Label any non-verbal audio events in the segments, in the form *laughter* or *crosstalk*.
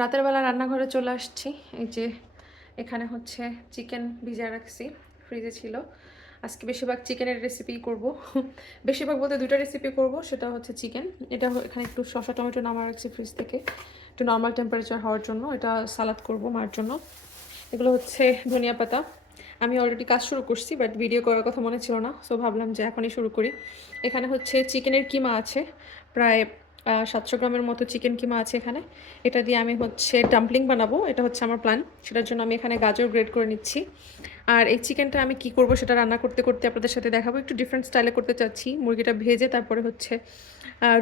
রাতের বেলা রান্নাঘরে চলে আসছি। এই যে এখানে হচ্ছে চিকেন ভিজা রাখছি, ফ্রিজে ছিল। আজকে বেশিরভাগ চিকেনের রেসিপি করব। বেশিরভাগ বলতে দুটো রেসিপি করব, সেটা হচ্ছে চিকেন। এটা এখানে একটু শসা, টমেটো নামা রাখছি ফ্রিজ থেকে। একটু নর্মাল টেম্পারেচার হওয়ার জন্য, এটা সালাদ করব মার জন্য। এগুলো হচ্ছে ধনিয়া পাতা। আমি অলরেডি কাজ শুরু করছি বাট ভিডিও করার কথা মনে ছিল না সো ভাবলাম যে এখনই শুরু করি। এখানে হচ্ছে চিকেনের কিমা আছে, প্রায় সাতশো গ্রামের মতো চিকেন কিমা আছে এখানে। এটা দিয়ে আমি হচ্ছে ডাম্পলিং বানাবো, এটা হচ্ছে আমার প্ল্যান সেটার জন্য আমি এখানে গাজর গ্রেড করে নিচ্ছি। আর এই চিকেনটা আমি কি করব সেটা রান্না করতে করতে আপনাদের সাথে দেখাবো। একটু ডিফারেন্ট স্টাইলে করতে চাচ্ছি। মুরগিটা ভেজে তারপরে হচ্ছে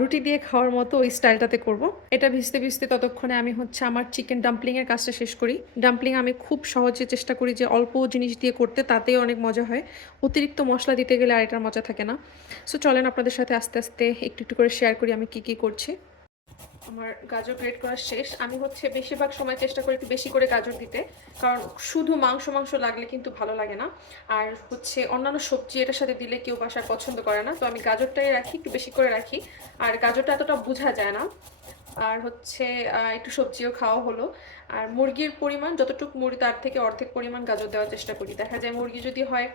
রুটি দিয়ে খাওয়ার মতো ওই স্টাইলটাতে করব। এটা ভিজতে ভিজতে ততক্ষণে আমি হচ্ছে আমার চিকেন ডাম্পলিংয়ের কাজটা শেষ করি। ডাম্পলিং আমি খুব সহজে চেষ্টা করি যে অল্প জিনিস দিয়ে করতে, তাতেই অনেক মজা হয়। অতিরিক্ত মশলা দিতে গেলে আর এটার মজা থাকে না। সো চলেন আপনাদের সাথে আস্তে আস্তে একটু একটু করে শেয়ার করি আমি কি কি করছি। আমার গাজর গ্রেড করা শেষ। আমি হচ্ছে বেশিরভাগ সময় চেষ্টা করি একটু বেশি করে গাজর দিতে। কারণ শুধু মাংস মাংস লাগলে কিন্তু ভালো লাগে না। আর হচ্ছে অন্যান্য সবজি এটার সাথে দিলে কেউ বাসায় পছন্দ করে না। তো আমি গাজরটাই রাখি, একটু বেশি করে রাখি। আর গাজরটা এতটা বোঝা যায় না। আর হচ্ছে একটু সবজিও খাওয়া হলো। আর মুরগির পরিমাণ, যতটুকু মুরগি, তার থেকে অর্ধেক পরিমাণ গাজর দেওয়ার চেষ্টা করি। দেখা যায় মুরগি যদি হয়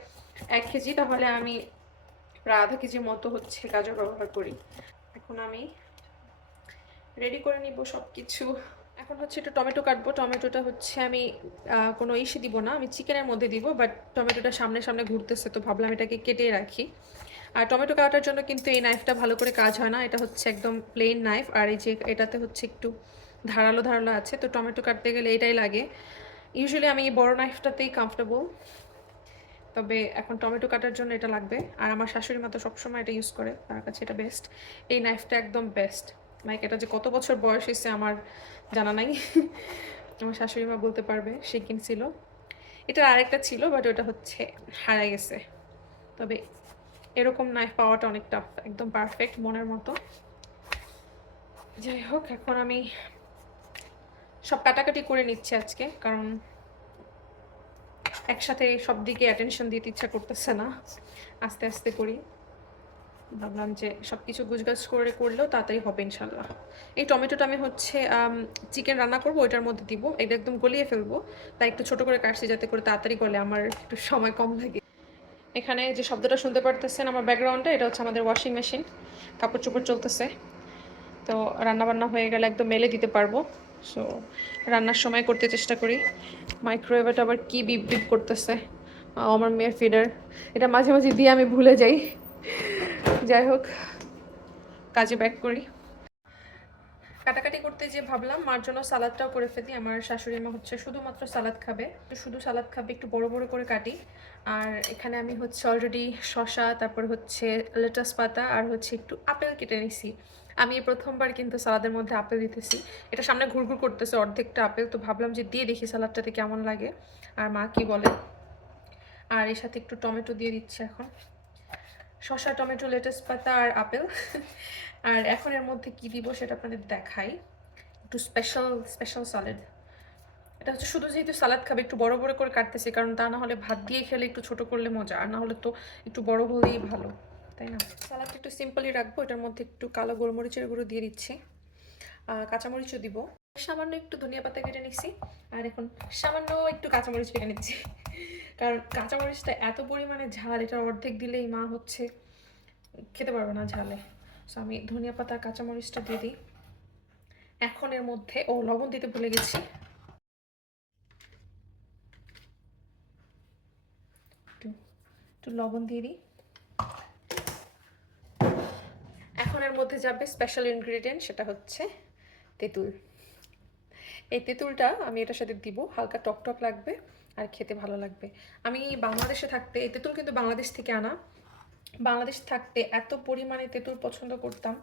এক কেজি, তাহলে আমি প্রায় আধা কেজির মতো হচ্ছে গাজর ব্যবহার করি। এখন আমি রেডি করে নিব সব কিছু এখন হচ্ছে একটু টমেটো কাটবো। টমেটোটা হচ্ছে আমি কোনো ইসে দিব না। আমি চিকেনের মধ্যে দিব বাট টমেটোটা সামনে সামনে ঘুরতেছে, তো ভাবলাম এটাকে কেটে রাখি। আর টমেটো কাটার জন্য কিন্তু এই নাইফটা ভালো করে কাজ হয় না। এটা হচ্ছে একদম প্লেন নাইফ আর এই যে এটাতে হচ্ছে একটু ধারালো ধারালো আছে, তো টমেটো কাটতে গেলে এটাই লাগে। ইউজুয়ালি আমি এই বড়ো নাইফটাতেই কমফর্টেবল তবে এখন টমেটো কাটার জন্য এটা লাগবে। আর আমার শাশুড়ি মা তো সবসময় এটা ইউজ করে, তার কাছে এটা বেস্ট এই নাইফটা একদম বেস্ট লাইক এটা যে কত বছর বয়স হয়েছে আমার জানা নাই। আমার শাশুড়ি মা বলতে পারবে, সে কিনছিল। এটার আরেকটা ছিল বাট ওটা হচ্ছে হারাই গেছে। তবে এরকম নাইফ পাওয়াটা অনেক টাফ একদম পারফেক্ট মনের মতো। যাই হোক, এখন আমি সব কাটাকাটি করে নিচ্ছি আজকে, কারণ একসাথে সব দিকে অ্যাটেনশন দিতে ইচ্ছা করতেছে না। আস্তে আস্তে করি। ভাবলাম যে সব কিছু গুছগাছ করে করলেও তাড়াতাড়ি হবে ইনশাল্লাহ এই টমেটোটা আমি হচ্ছে চিকেন রান্না করব, ওইটার মধ্যে দিব। এটা একদম গলিয়ে ফেলব। তাই একটু ছোট করে কাটছি যাতে করে তাড়াতাড়ি গলে, আমার একটু সময় কম লাগে। এখানে যে শব্দটা শুনতে পারতেছেন আমার ব্যাকগ্রাউন্ডে, এটা হচ্ছে আমাদের ওয়াশিং মেশিন কাপড় চোপড় চলতেছে। তো রান্নাবান্না হয়ে গেলে একদম মেলে দিতে পারব। সো রান্নার সময় করতে চেষ্টা করি। মাইক্রোওয়েভটা আবার কি বিপ বিপ করতেছে। আমার মেয়ের ফিডার এটা মাঝে মাঝে দিয়ে আমি ভুলে যাই। যাই হোক, কাজে ব্যাক করি। কাটাকাটি করতে যে ভাবলাম, মার জন্য সালাদটাও করে ফেলি। আমার শাশুড়ি মা হচ্ছে শুধুমাত্র সালাদ খাবে। শুধু সালাদ খাবে, একটু বড় বড় করে কাটি। আর এখানে আমি হচ্ছে অলরেডি শশা তারপর হচ্ছে লেটাস পাতা, আর হচ্ছে একটু আপেল কেটে নিছি। আমি প্রথমবার কিন্তু সালাদের মধ্যে আপেল দিতেছি। এটা সামনে ঘুরঘুর করতেছে, অর্ধেকটা আপেল। তো ভাবলাম যে দিয়ে দেখি সালাদটাতে কেমন লাগে। আর মা কি বলে? আর এর সাথে একটু টমেটো দিয়ে দিচ্ছে এখন। শসা, টমেটো লেটাস পাতা আর আপেল। আর এখন এর মধ্যে কি দিব সেটা আপনাদের দেখাই। একটু স্পেশাল স্পেশাল সালাড এটা হচ্ছে শুধু যেহেতু সালাদ খাবে, একটু বড় বড় করে কাটতেছি, কারণ তা না হলে ভাত দিয়ে খেলে একটু ছোট করলে মজা, আর না হলে তো একটু বড় হলেই ভালো, তাই না? সালাদটা একটু সিম্পলই রাখব, এটার মধ্যে একটু কালো গোলমরিচের গুঁড়ো দিয়ে দিচ্ছি। কাঁচামরিচও দিব। সামান্য একটু ধনিয়া পাতা কেটে নিচ্ছি, আর এখন সামান্য একটু কাঁচামরিচ কেটে নিচ্ছি। কারণ কাঁচামরিচটা এত পরিমাণে ঝাল এটা অর্ধেক দিলেই মা হচ্ছে খেতে পারবে না ঝালে। সো আমি ধনিয়া পাতা, কাঁচামরিচটা দিয়ে দিই। এখন এর মধ্যে, ও, লবণ দিতে ভুলে গেছি। একটু লবণ দিয়ে দিই। এখন এর মধ্যে যাবে স্পেশাল ইনগ্রেডিয়েন্ট সেটা হচ্ছে তেঁতুল। এই তেঁতুলটা আমি এটার সাথে দিব। হালকা টক টক লাগবে আর খেতে ভালো লাগবে। আমি বাংলাদেশে থাকতে, এই তেঁতুল কিন্তু বাংলাদেশ থেকে আনা। বাংলাদেশ থাকতে এত পরিমাণে তেঁতুল পছন্দ করতাম।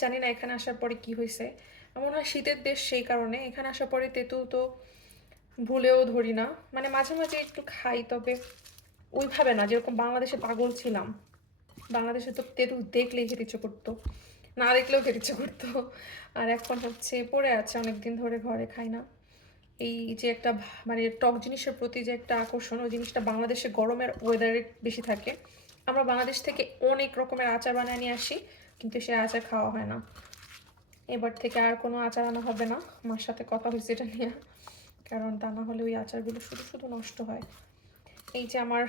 জানি না এখানে আসার পরে কি হয়েছে। মনে হয় শীতের দেশ সেই কারণে। এখানে আসার পরে তেঁতুল তো ভুলেও ধরি না। মানে মাঝে মাঝে একটু খাই, তবে ওইভাবে না, যেরকম বাংলাদেশে পাগল ছিলাম। বাংলাদেশে তো তেঁতুল দেখলেই খেতে ইচ্ছে করতো। না দেখলেও খেতে ইচ্ছে করতো। আর এখন হচ্ছে পড়ে আছে অনেক দিন ধরে ঘরে খাই না। এই যে একটা মানে টক জিনিসের প্রতি যে একটা আকর্ষণ, ওই জিনিসটা বাংলাদেশে গরমের ওয়েদারে বেশি থাকে। আমরা বাংলাদেশ থেকে অনেক রকমের আচার বানিয়ে নিয়ে আসি, কিন্তু সে আচার খাওয়া হয় না। এবার থেকে আর কোনো আচার আনা হবে না, মার সাথে কথা হয়েছে এটা নিয়ে। কারণ তা না হলে ওই আচারগুলো শুধু শুধু নষ্ট হয়। এই যে আমার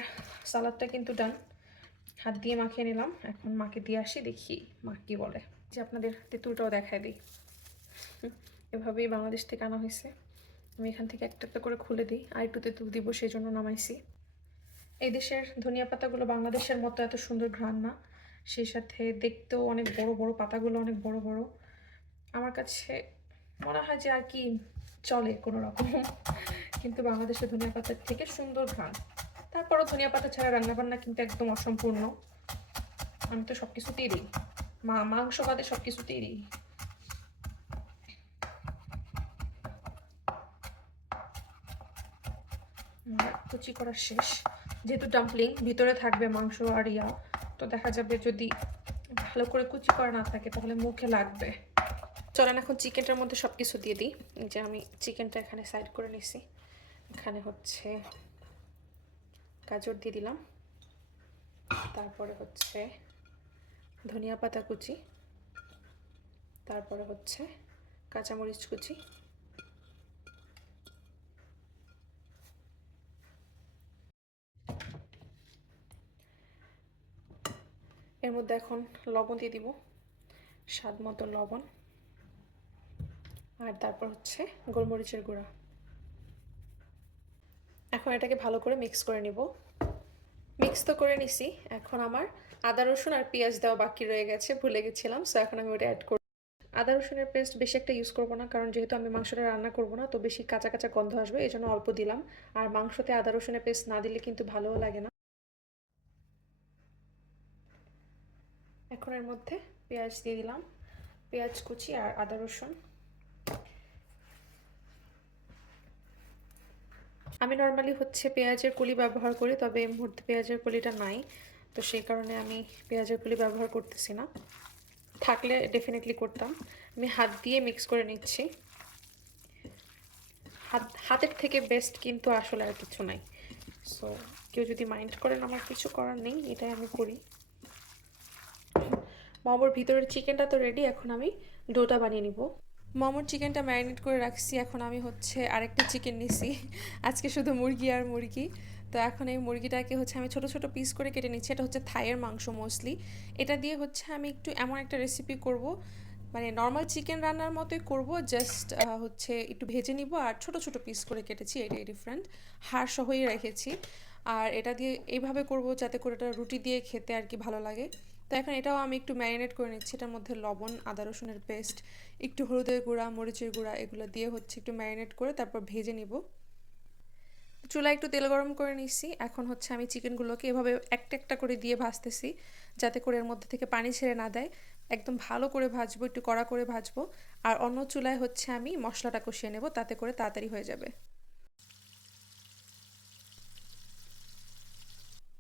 সালাদটা কিন্তু ডান হাত দিয়ে মাখিয়ে নিলাম, এখন মাকে দিয়ে আসি, দেখি মা কী বলে। যে আপনাদের তেঁতুলটাও দেখায় দিই। এভাবেই বাংলাদেশ থেকে আনা হয়েছে। আমি এখান থেকে একটা একটা করে খুলে দিই, আর একটু তেঁতুল দিব সেই জন্য নামাইছি। এই দেশের ধনিয়া পাতাগুলো বাংলাদেশের মতো এত সুন্দর ঘ্রাণ না, সেই সাথে দেখতেও অনেক বড় বড়, পাতাগুলো অনেক বড় বড়। আমার কাছে মনে হয় যে আর কি চলে কোনো রকম, কিন্তু বাংলাদেশের ধনিয়া পাতার থেকে সুন্দর ঘ্রাণ। তারপরও ধনিয়া পাতা ছাড়া রান্নাবান্না কিন্তু একদম অসম্পূর্ণ। আমি তো সব কিছুতেই দিই। মা, মাংস বাদে সব কিছুতেই দিই কুচি করা শেষ। যেহেতু ডাম্পলিং ভিতরে থাকবে মাংস আর ইয়া, তো দেখা যাবে যদি ভালো করে কুচি করা না থাকে, তাহলে মুখে লাগবে। চলেন এখন চিকেনটার মধ্যে সব কিছু দিয়ে দিই। যে আমি চিকেনটা এখানে সাইড করে নিছি। এখানে হচ্ছে গাজর দিয়ে দিলাম। তারপরে হচ্ছে ধনিয়া পাতা কুচি, তারপরে হচ্ছে কাঁচামরিচ কুচি, এর মধ্যে এখন লবণ দিয়ে দিব, স্বাদ মতো লবণ, আর তারপর হচ্ছে গোলমরিচের গুঁড়া। এখন এটাকে ভালো করে মিক্স করে নিব। মিক্স তো করে নিছি, এখন আমার। আদা, রসুন আর পেঁয়াজ দেওয়া বাকি রয়ে গেছে, ভুলে গেছিলাম সো এখন আমি ওটা অ্যাড করব আদা, রসুনের পেস্ট বেশি একটা ইউজ করব না, কারণ যেহেতু আমি মাংসটা রান্না করব না, তো বেশি কাঁচা কাঁচা গন্ধ আসবে এই জন্য অল্প দিলাম। আর মাংসতে আদা, রসুনের পেস্ট না দিলে কিন্তু ভালোও লাগে না। এখন এর মধ্যে পেঁয়াজ দিয়ে দিলাম, পেঁয়াজ কুচি আর আদা, রসুন। আমি নর্মালি হচ্ছে পেঁয়াজের কলি ব্যবহার করি, তবে এই মুহূর্তে পেঁয়াজের কলিটা নাই। তো সেই কারণে আমি পেঁয়াজের কলি ব্যবহার করতেছি না। থাকলে ডেফিনেটলি করতাম। আমি হাত দিয়ে মিক্স করে নিচ্ছি। হাত, হাতের থেকে বেস্ট কিন্তু আসলে আর কিছু নাই। সো কেউ যদি মাইন্ড করেন আমার কিছু করার নেই, এটাই আমি করি। মোমোর ভিতরের চিকেনটা তো রেডি এখন আমি ডোটা বানিয়ে নিব। মোমোর চিকেনটা ম্যারিনেট করে রাখছি। এখন আমি হচ্ছে আরেকটা চিকেন নিছি। আজকে শুধু মুরগি আর মুরগি। তো এখন এই মুরগিটাকে হচ্ছে আমি ছোট ছোট পিস করে কেটে নিচ্ছি। এটা হচ্ছে থাইয়ের মাংস মোস্টলি এটা দিয়ে হচ্ছে আমি একটু এমন একটা রেসিপি করব। মানে নর্মাল চিকেন রান্নার মতোই করব। জাস্ট হচ্ছে একটু ভেজে নিব। আর ছোট ছোট পিস করে কেটেছি। এটাই ডিফারেন্ট হাড় সহই রেখেছি। আর এটা দিয়ে এইভাবে করব যাতে করে এটা রুটি দিয়ে খেতে আর কি ভালো লাগে। তো এখন এটাও আমি একটু ম্যারিনেট করে নিচ্ছি। এটার মধ্যে লবণ, আদা, রসুনের পেস্ট, একটু হলুদের গুঁড়া, মরিচের গুঁড়া, এগুলো দিয়ে হচ্ছে একটু ম্যারিনেট করে তারপর ভেজে নিব। চুলা একটু তেল গরম করে নিচ্ছি। এখন হচ্ছে আমি চিকেনগুলোকে এভাবে একটা একটা করে দিয়ে ভাজতেছি, যাতে করে এর মধ্যে থেকে পানি ছেড়ে না দেয়। একদম ভালো করে ভাজবো, একটু কড়া করে ভাজবো। আর অন্য চুলায় হচ্ছে আমি মশলাটা কষিয়ে নেব, তাতে করে তাড়াতাড়ি হয়ে যাবে।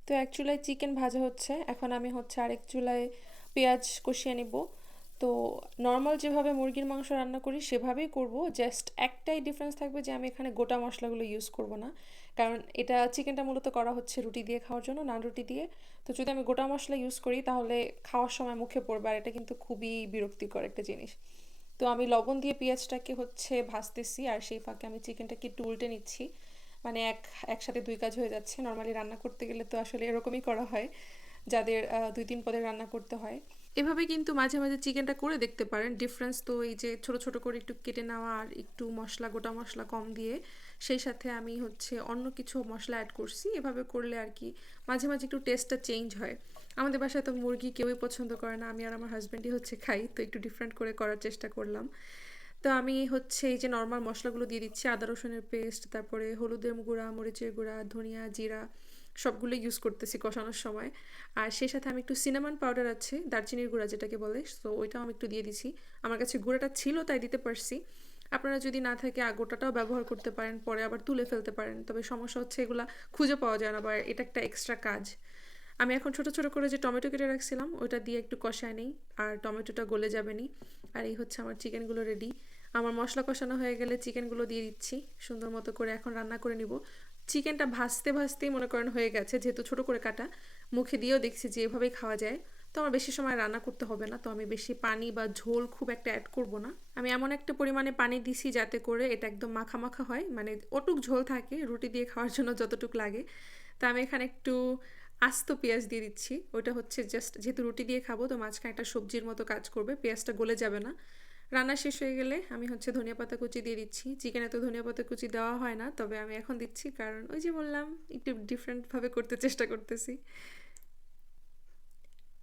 তো এক চুলায় চিকেন ভাজা হচ্ছে। এখন আমি হচ্ছে আরেক চুলায় পেঁয়াজ কষিয়ে নেব। তো নর্মাল যেভাবে মুরগির মাংস রান্না করি, সেভাবেই করব। জাস্ট একটাই ডিফারেন্স থাকবে যে আমি এখানে গোটা মশলাগুলো ইউজ করব না। কারণ এটা চিকেনটা মূলত করা হচ্ছে রুটি দিয়ে খাওয়ার জন্য নান রুটি দিয়ে। তো যদি আমি গোটা মশলা ইউজ করি, তাহলে খাওয়ার সময় মুখে পড়বে। আর এটা কিন্তু খুবই বিরক্তিকর একটা জিনিস। তো আমি লবণ দিয়ে পেঁয়াজটাকে হচ্ছে ভাজতেছি, আর সেই ফাঁকে আমি চিকেনটাকে একটু উল্টে নিচ্ছি। মানে এক, একসাথে দুই কাজ হয়ে যাচ্ছে। নর্মালি রান্না করতে গেলে তো আসলে এরকমই করা হয়, যাদের দুই তিন পদের রান্না করতে হয়। এভাবে কিন্তু মাঝে মাঝে চিকেনটা করে দেখতে পারেন। ডিফারেন্স তো এই যে ছোট ছোট করে একটু কেটে নেওয়া আর একটু মশলা, গোটা মশলা কম দিয়ে, সেই সাথে আমি হচ্ছে অন্য কিছু মশলা অ্যাড করছি। এভাবে করলে আর কি মাঝে মাঝে একটু টেস্টটা চেঞ্জ হয়। আমাদের বাসায় তো মুরগি কেউই পছন্দ করে না। আমি আর আমার হাজব্যান্ডই হচ্ছে খাই, তো একটু ডিফারেন্ট করে করার চেষ্টা করলাম। তো আমি হচ্ছে এই যে নর্মাল মশলাগুলো দিয়ে দিচ্ছি, আদা, রসুনের পেস্ট তারপরে হলুদের গুঁড়া, মরিচের গুঁড়া, ধনিয়া, জিরা সবগুলো ইউজ করতেছি কষানোর সময়। আর সেই সাথে আমি একটু সিনেমান পাউডার আছে, দারচিনির গুঁড়া যেটাকে বলে তো ওইটাও আমি একটু দিয়ে দিছি আমার কাছে গুঁড়াটা ছিল, তাই দিতে পারছি। আপনারা যদি না থাকে গোটাটাও ব্যবহার করতে পারেন, পরে আবার তুলে ফেলতে পারেন। তবে সমস্যা হচ্ছে এগুলা খুঁজে পাওয়া যায় না বা এটা একটা এক্সট্রা কাজ। আমি এখন ছোট ছোট করে যে টমেটো কেটে রাখছিলাম, ওইটা দিয়ে একটু কষায় নেই, আর টমেটোটা গলে যাবে নি। আর এই হচ্ছে আমার চিকেনগুলো রেডি আমার মশলা কষানো হয়ে গেলে চিকেনগুলো দিয়ে দিচ্ছি। সুন্দর মতো করে এখন রান্না করে নিব। চিকেনটা ভাজতে ভাজতেই মনে করেন হয়ে গেছে, যেহেতু ছোট করে কাটা। মুখে দিয়েও দেখছি যে এভাবেই খাওয়া যায়। তো আমার বেশি সময় রান্না করতে হবে না, তো আমি বেশি পানি বা ঝোল খুব একটা অ্যাড করব না। আমি এমন একটা পরিমাণে পানি দিছি যাতে করে এটা একদম মাখা মাখা হয় মানে ওটুক ঝোল থাকে, রুটি দিয়ে খাওয়ার জন্য যতটুক লাগে। তা আমি এখানে একটু আস্ত পেঁয়াজ দিয়ে দিচ্ছি। ওটা হচ্ছে জাস্ট যেহেতু রুটি দিয়ে খাব, তো মাঝখানে একটা সবজির মতো কাজ করবে, পেঁয়াজটা গলে যাবে না। রান্না শেষ হয়ে গেলে আমি হচ্ছে ধনিয়া পাতা কুচি দিয়ে দিচ্ছি। চিকেনে তো ধনিয়া পাতা কুচি দেওয়া হয় না, তবে আমি এখন দিচ্ছি, কারণ ওই যে বললাম, একটু ডিফারেন্টভাবে করতে চেষ্টা করতেছি।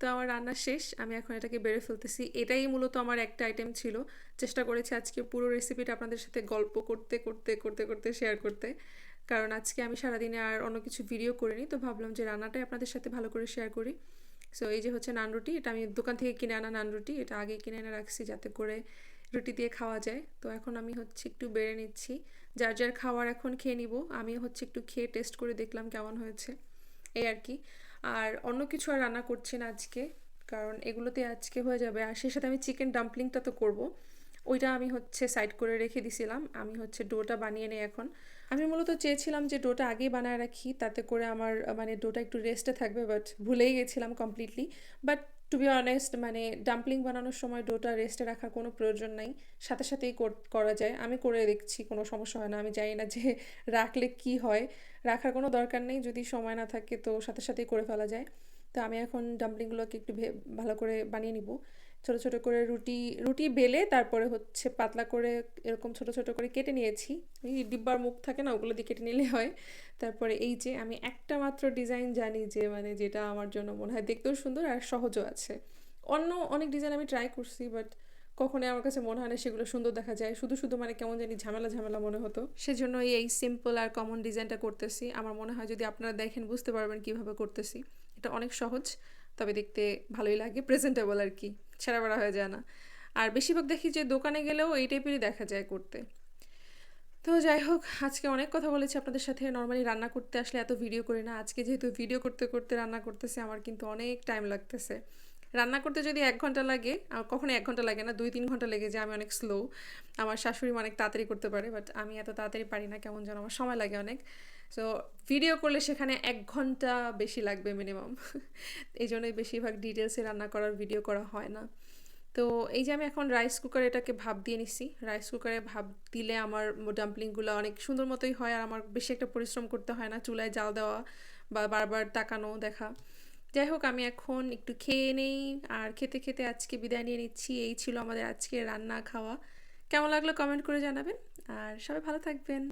তো আমার রান্না শেষ, আমি এখন এটাকে বেড়ে ফেলতেছি। এটাই মূলত আমার একটা আইটেম ছিল। চেষ্টা করেছি আজকে পুরো রেসিপিটা আপনাদের সাথে গল্প করতে করতে করতে করতে শেয়ার করতে। কারণ আজকে আমি সারাদিনে আর অন্য কিছু ভিডিও করিনি, তো ভাবলাম যে রান্নাটাই আপনাদের সাথে ভালো করে শেয়ার করি। সো এই যে হচ্ছে নান রুটি, এটা আমি দোকান থেকে কিনে আনা নান রুটি, এটা আগে কিনে এনে রাখছি যাতে করে রুটি দিয়ে খাওয়া যায়। তো এখন আমি হচ্ছে একটু বেড়ে নিচ্ছি। যার যার খাওয়ার এখন খেয়ে নিব আমি হচ্ছে একটু খেয়ে টেস্ট করে দেখলাম কেমন হয়েছে। এই আর কি। আর অন্য কিছু আর রান্না করছি না আজকে, কারণ এগুলোতে আজকে হয়ে যাবে। আর সেই সাথে আমি চিকেন ডাম্পলিংটা তো করব। ওইটা আমি হচ্ছে সাইড করে রেখে দিছিলাম। আমি হচ্ছে ডোটা বানিয়ে নিই এখন। আমি মূলত চেয়েছিলাম যে ডোটা আগেই বানায় রাখি, তাতে করে আমার মানে ডোটা একটু রেস্টে থাকবে বাট ভুলেই গেছিলাম completely but to be honest মানে ডাম্পলিং বানানোর সময় ডোটা রেস্টে রাখার কোনো প্রয়োজন নাই। সাথে সাথেই করা যায়। আমি করে দেখছি, কোনো সমস্যা হয় না। আমি জানি না যে *laughs* রাখলে কি হয়। রাখার কোনো দরকার নেই, যদি সময় না থাকে তো সাথে সাথেই করে ফেলা যায়। তো আমি এখন ডাম্পলিংগুলোকে একটু ভালো করে বানিয়ে নিব। ছোট ছোট করে রুটি রুটি বেলে তারপরে হচ্ছে পাতলা করে এরকম ছোট ছোট করে কেটে নিয়েছি। ওই ডিব্বার মুখ থাকে না, ওগুলো দিয়ে কেটে নিলে হয়। তারপরে এই যে আমি একটা মাত্র ডিজাইন জানি যে মানে যেটা আমার জন্য মনে হয় দেখতেও সুন্দর আর সহজও আছে। অন্য অনেক ডিজাইন আমি ট্রাই করছি বাট কখনোই আমার কাছে মনে হয় না সেগুলো সুন্দর দেখা যায়। শুধু শুধু মানে কেমন জানি ঝামেলা ঝামেলা মনে হতো। সেজন্য এই সিম্পল আর কমন ডিজাইনটা করতেছি। আমার মনে হয় যদি আপনারা দেখেন বুঝতে পারবেন কীভাবে করতেছি। এটা অনেক সহজ, তবে দেখতে ভালোই লাগে প্রেজেন্টেবল আর কি। ছেঁড়া বেড়া হয়ে যায় না। আর বেশিরভাগ দেখি যে দোকানে গেলেও এই টাইপেরই দেখা যায় করতে। তো যাই হোক, আজকে অনেক কথা বলেছি আপনাদের সাথে। নর্মালি রান্না করতে আসলে এত ভিডিও করি না। আজকে যেহেতু ভিডিও করতে করতে রান্না করতেছে, আমার কিন্তু অনেক টাইম লাগতেছে। রান্না করতে যদি এক ঘণ্টা লাগে, আর কখনো এক ঘণ্টা লাগে না, দুই তিন ঘণ্টা লেগে যায়, আমি অনেক স্লো আমার শাশুড়ি অনেক তাড়াতাড়ি করতে পারে বাট আমি এত তাড়াতাড়ি পারি না, কেমন যেন আমার সময় লাগে অনেক। সো ভিডিও করলে সেখানে এক ঘণ্টা বেশি লাগবে মিনিমাম এই জন্যই বেশিরভাগ ডিটেলসে রান্না করার ভিডিও করা হয় না। তো, এই যে আমি এখন রাইস কুকারে এটাকে ভাব দিয়ে নিছি রাইস কুকারে ভাব দিলে আমার ডাম্পলিংগুলো অনেক সুন্দর মতোই হয় আর আমার বেশি একটা পরিশ্রম করতে হয় না চুলায় জাল দেওয়া বা বারবার তাকানো দেখা। যাই হোক, আমি এখন একটু খেয়ে নেই আর খেতে খেতে আজকে বিদায় নিয়ে নিচ্ছি। এই ছিল আমাদের আজকে রান্না খাওয়া। কেমন লাগল কমেন্ট করে জানাবেন। আর সবাই ভালো থাকবেন।